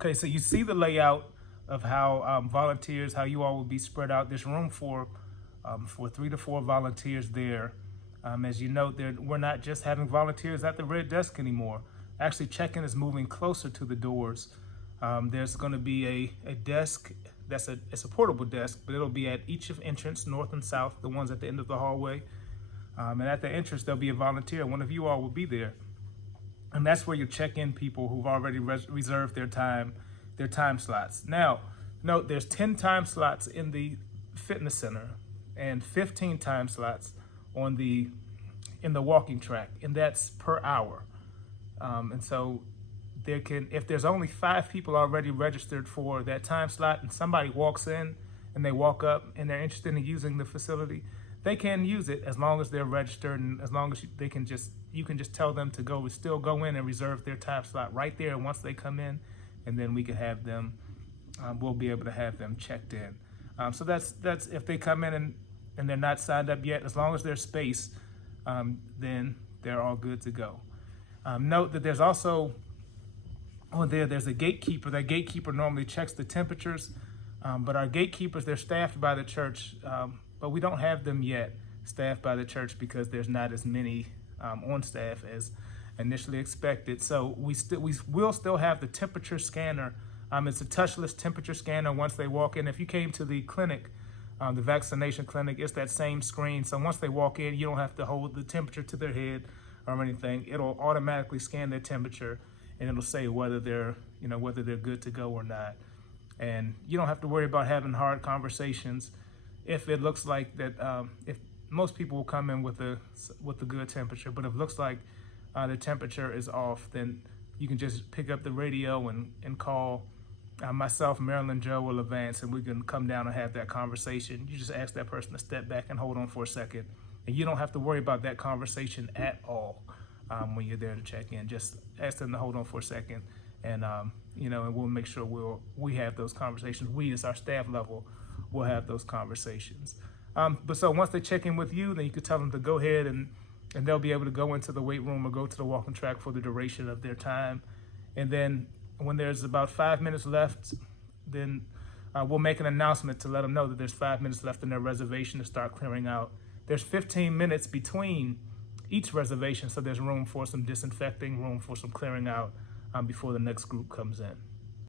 Okay, so you see the layout of how volunteers, how you all will be spread out. There's room for 3 to 4 volunteers there. As you note, we're not just having volunteers at the red desk anymore. Actually, check-in is moving closer to the doors. There's going to be a desk it's a portable desk, but it'll be at each of entrance, north and south, the ones at the end of the hallway. And at the entrance, there'll be a volunteer. One of you all will be there. And that's where you check in people who've already reserved their time slots. Now, note there's 10 time slots in the fitness center and 15 time slots in the walking track, and that's per hour. And so if there's only 5 people already registered for that time slot, and somebody walks in and they walk up and they're interested in using the facility, they can use it as long as they're registered, and as long as you can just tell them to still go in and reserve their time slot right there once they come in, and then we can have them, we'll be able to have them checked in. So that's if they come in and they're not signed up yet, as long as there's space, then they're all good to go. Note that there's also, there's a gatekeeper. That gatekeeper normally checks the temperatures, but our gatekeepers, they're staffed by the church, but we don't have them yet staffed by the church because there's not as many on staff as initially expected. So we will still have the temperature scanner. It's a touchless temperature scanner once they walk in. If you came to the clinic, the vaccination clinic, it's that same screen. So once they walk in, you don't have to hold the temperature to their head or anything. It'll automatically scan their temperature, and it'll say whether they're good to go or not. And you don't have to worry about having hard conversations if it looks like that. If most people will come in with a good temperature, but if it looks like the temperature is off, then you can just pick up the radio and call myself, Marilyn, Joe, or Levance, and we can come down and have that conversation. You just ask that person to step back and hold on for a second, and you don't have to worry about that conversation at all when you're there to check in. Just ask them to hold on for a second, and and we'll make sure we have those conversations. We, as our staff level, will have those conversations. But so once they check in with you, then you can tell them to go ahead and they'll be able to go into the weight room or go to the walking track for the duration of their time. And then when there's about 5 minutes left, then we'll make an announcement to let them know that there's 5 minutes left in their reservation to start clearing out. There's 15 minutes between each reservation, so there's room for some disinfecting, room for some clearing out before the next group comes in.